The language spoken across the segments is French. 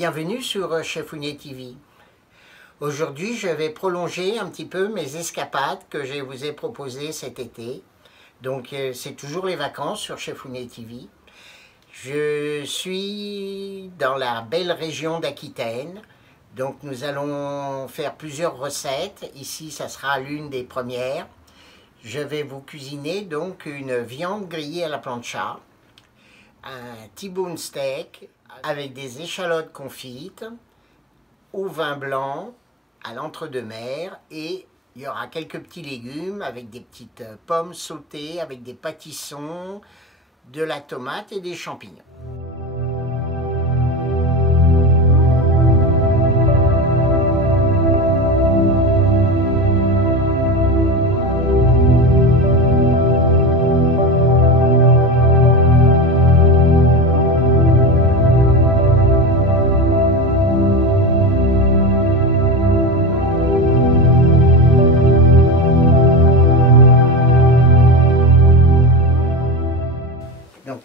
Bienvenue sur Chefounet TV. Aujourd'hui, je vais prolonger un petit peu mes escapades que je vous ai proposées cet été. Donc, c'est toujours les vacances sur Chefounet TV. Je suis dans la belle région d'Aquitaine. Donc, nous allons faire plusieurs recettes. Ici, ça sera l'une des premières. Je vais vous cuisiner donc une viande grillée à la plancha, un T-bone steak avec des échalotes confites, au vin blanc, à l'entre-deux-mer, et il y aura quelques petits légumes avec des petites pommes sautées, avec des pâtissons, de la tomate et des champignons.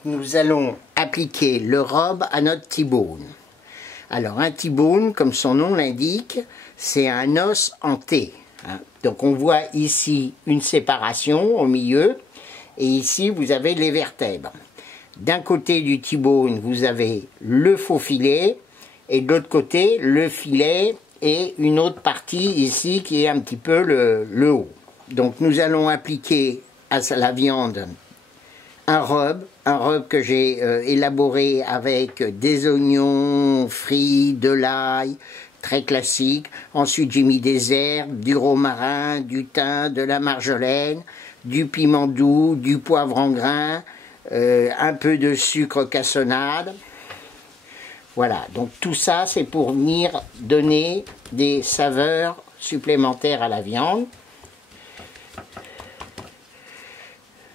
Nous allons appliquer le rub à notre T-bone. Alors un T-bone, comme son nom l'indique, c'est un os en T. Donc on voit ici une séparation au milieu, et ici vous avez les vertèbres. D'un côté du T-bone, vous avez le faux filet, et de l'autre côté, le filet et une autre partie ici qui est un petit peu le haut. Donc nous allons appliquer à la viande un rub que j'ai élaboré avec des oignons frits, de l'ail, très classique. Ensuite, j'ai mis des herbes, du romarin, du thym, de la marjolaine, du piment doux, du poivre en grains, un peu de sucre cassonade. Voilà, donc tout ça, c'est pour venir donner des saveurs supplémentaires à la viande.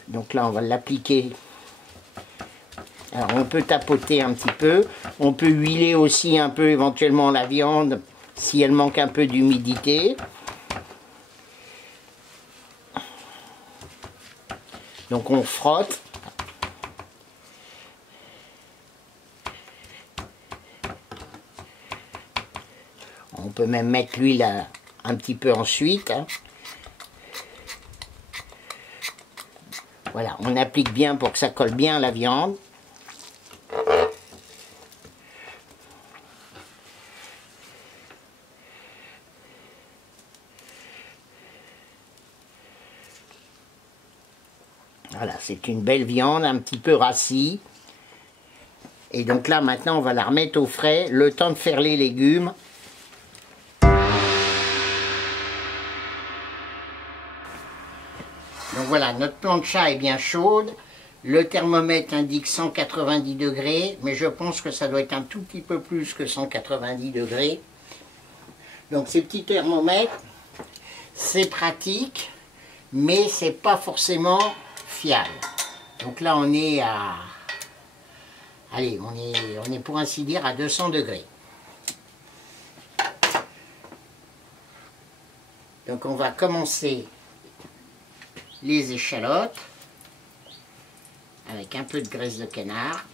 Donc là, on va l'appliquer. Alors, on peut tapoter un petit peu. On peut huiler aussi un peu éventuellement la viande si elle manque un peu d'humidité. Donc, on frotte. On peut même mettre l'huile un petit peu ensuite. Voilà, on applique bien pour que ça colle bien à la viande. Voilà, c'est une belle viande, un petit peu rassie. Et donc là, maintenant, on va la remettre au frais, le temps de faire les légumes. Donc voilà, notre plancha est bien chaude. Le thermomètre indique 190 degrés, mais je pense que ça doit être un tout petit peu plus que 190 degrés. Donc ces petits thermomètres, c'est pratique, mais c'est pas forcément fiable. Donc là, on est à... Allez, on est pour ainsi dire à 200 degrés. Donc on va commencer les échalotes avec un peu de graisse de canard.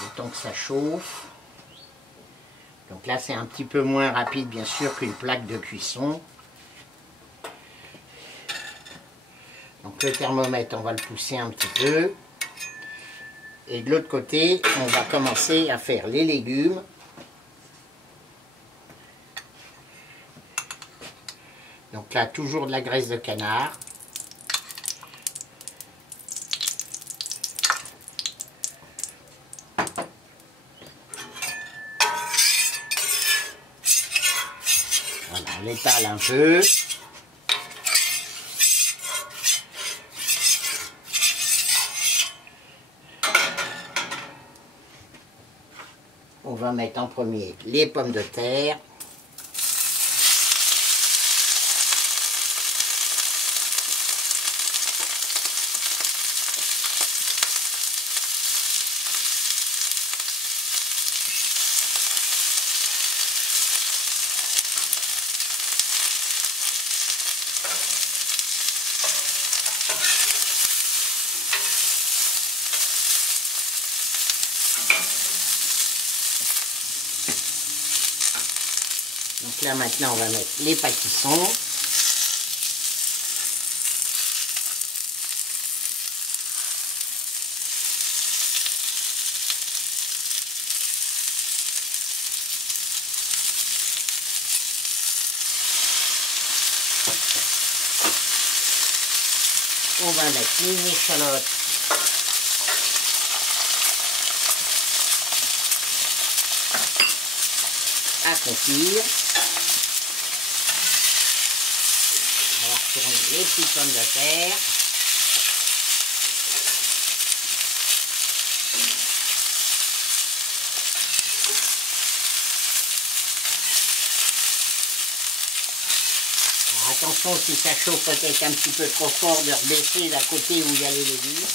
Le temps que ça chauffe. Donc là, c'est un petit peu moins rapide, bien sûr, qu'une plaque de cuisson. Donc le thermomètre, on va le pousser un petit peu. Et de l'autre côté, on va commencer à faire les légumes. Donc là, toujours de la graisse de canard. Voilà, on l'étale un peu. On va mettre en premier les pommes de terre. Donc là maintenant on va mettre les pâtissons. On va mettre les échalotes à confire. On va retourner les petites pommes de terre. Alors, attention, si ça chauffe peut-être un petit peu trop fort, de rebaisser d'à côté où il y a les légumes.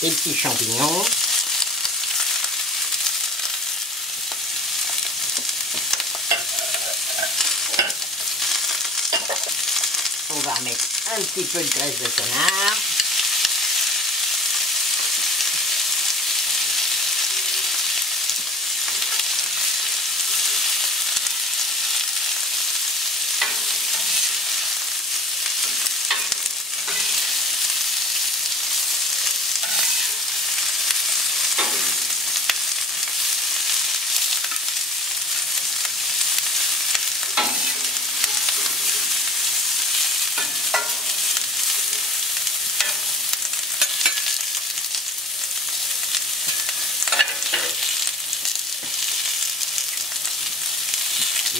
Des petits champignons. On va remettre un petit peu de graisse de canard.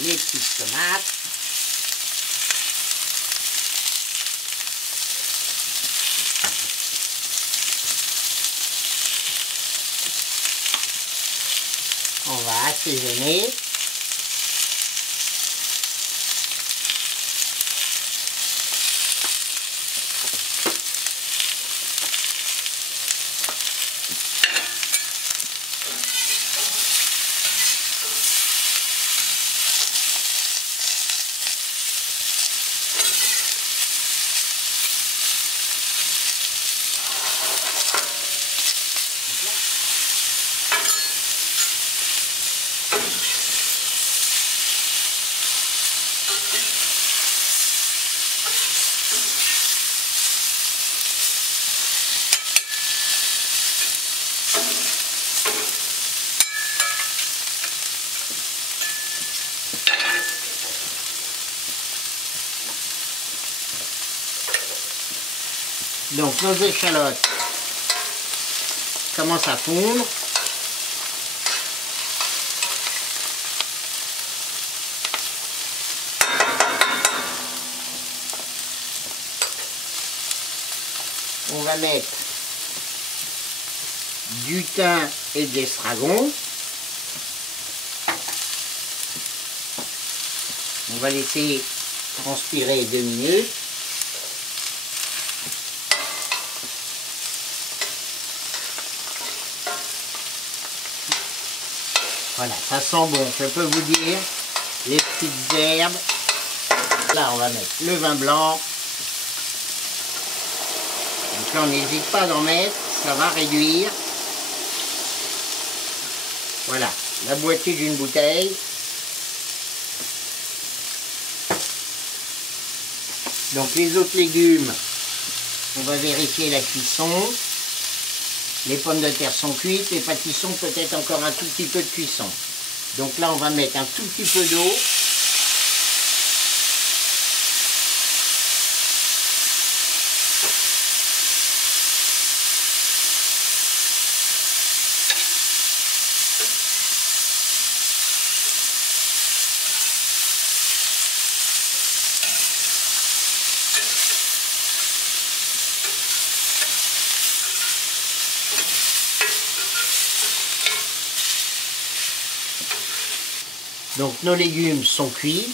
Les petites tomates. On va assaisonner. Donc nos échalotes commencent à fondre. On va mettre du thym et de l'estragon. On va laisser transpirer 2 minutes. Voilà, ça sent bon, je peux vous dire, les petites herbes. Là, on va mettre le vin blanc. Donc là, on n'hésite pas d'en mettre, ça va réduire. Voilà, la moitié d'une bouteille. Donc les autres légumes, on va vérifier la cuisson. Les pommes de terre sont cuites, les pâtissons peut-être encore un tout petit peu de cuisson. Donc là on va mettre un tout petit peu d'eau. Donc nos légumes sont cuits.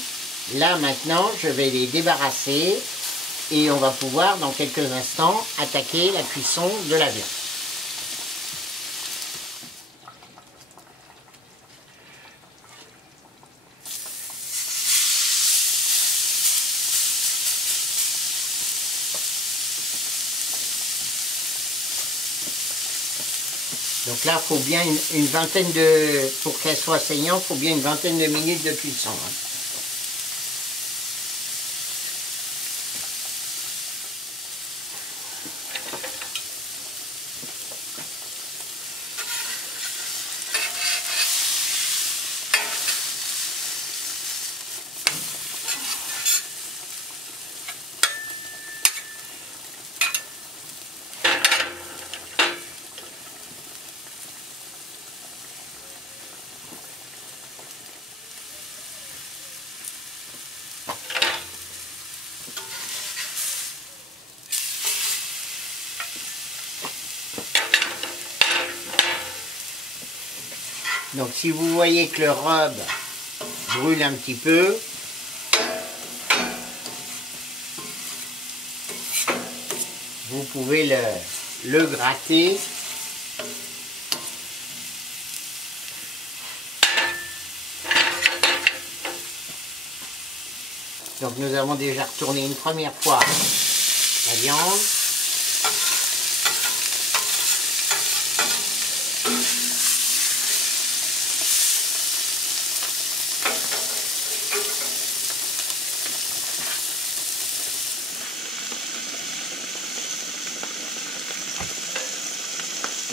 Là maintenant je vais les débarrasser et on va pouvoir dans quelques instants attaquer la cuisson de la viande. Donc là, il faut bien une vingtaine de... Pour qu'elle soit saignante, il faut bien une vingtaine de minutes de cuisson. Hein. Donc si vous voyez que le rub brûle un petit peu, vous pouvez le gratter. Donc nous avons déjà retourné une première fois la viande.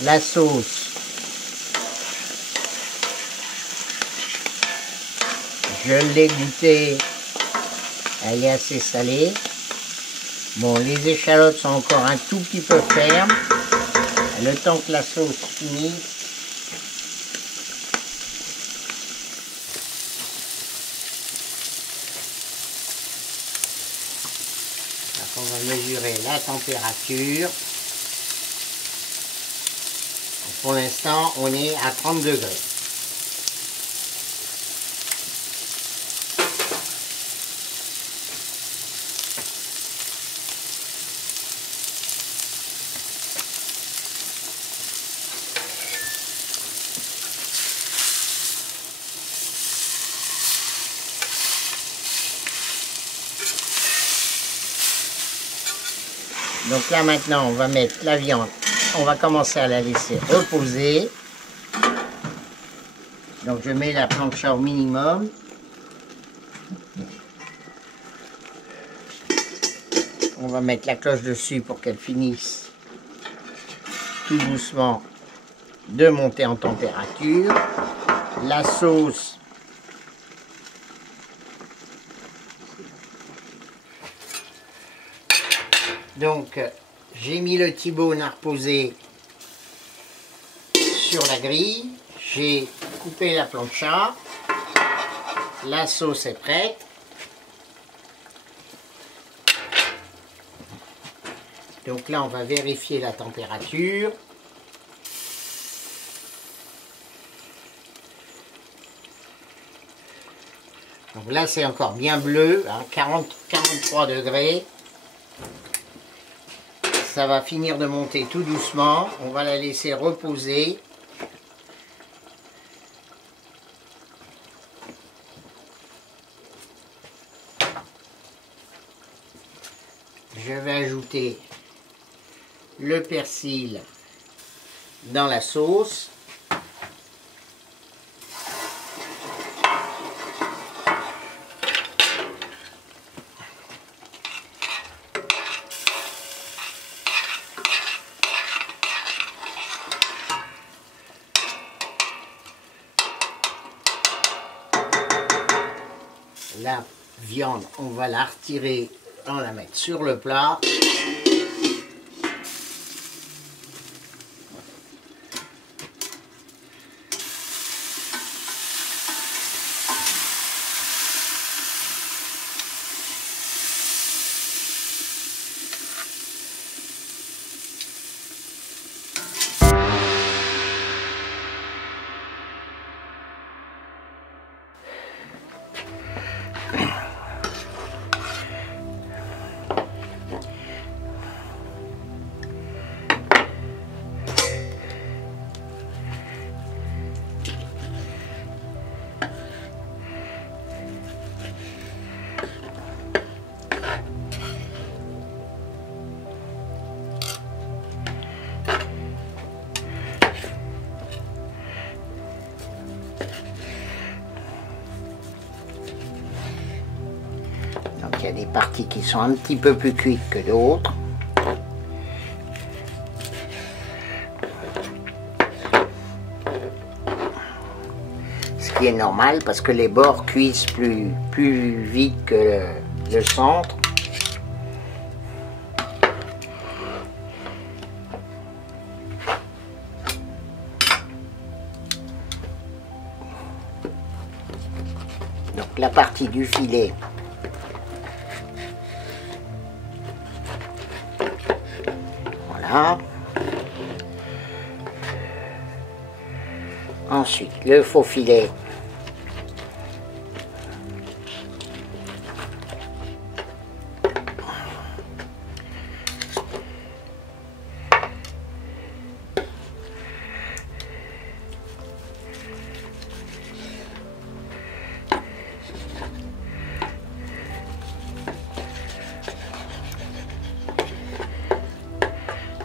La sauce, je l'ai goûtée, elle est assez salée. Bon, les échalotes sont encore un tout petit peu fermes. Le temps que la sauce finisse, on va mesurer la température. Pour l'instant, on est à 30 degrés. Donc là maintenant, on va mettre la viande. On va commencer à la laisser reposer. Donc je mets la plancha au minimum. On va mettre la cloche dessus pour qu'elle finisse tout doucement de monter en température. La sauce, donc j'ai mis le T-bone à reposer sur la grille. J'ai coupé la plancha. La sauce est prête. Donc là, on va vérifier la température. Donc là, c'est encore bien bleu, hein, 43 degrés. Ça va finir de monter tout doucement. On va la laisser reposer. Je vais ajouter le persil dans la sauce. La viande, on va la retirer, on va la mettre sur le plat. parties qui sont un petit peu plus cuites que d'autres. Ce qui est normal parce que les bords cuisent plus vite que le centre. Donc la partie du filet, voilà. Ensuite le faux filet.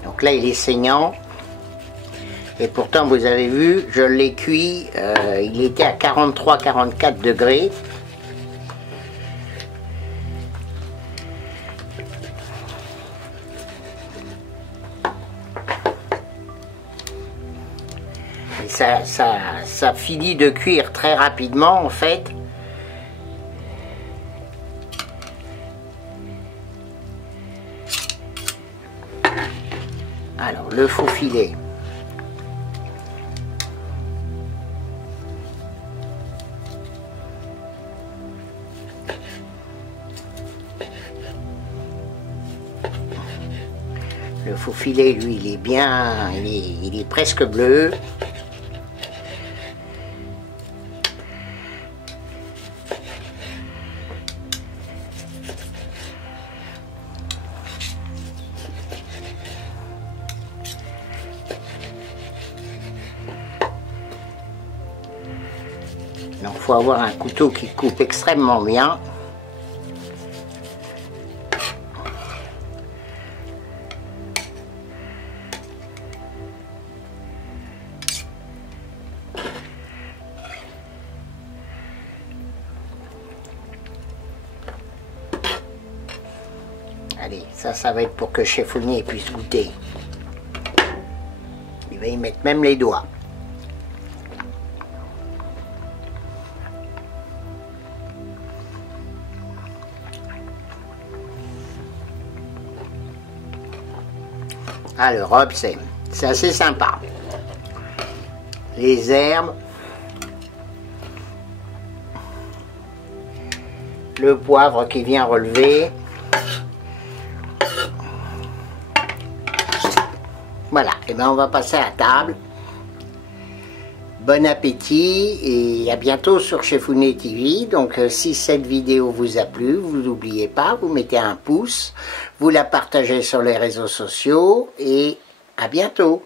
Donc là, il est saignant. Et pourtant, vous avez vu, je l'ai cuit, il était à 43-44 degrés. Et ça finit de cuire très rapidement, en fait. Alors, le faux filet. Le faux filet, lui, il est bien, il est presque bleu. Donc, il faut avoir un couteau qui coupe extrêmement bien. Allez, ça va être pour que Cheffonnier puisse goûter. Il va y mettre même les doigts. Ah, le robe, c'est assez sympa. Les herbes, le poivre qui vient relever. Voilà, et bien on va passer à table. Bon appétit et à bientôt sur Cheffonnier TV. Donc si cette vidéo vous a plu, vous n'oubliez pas, vous mettez un pouce, vous la partagez sur les réseaux sociaux et à bientôt.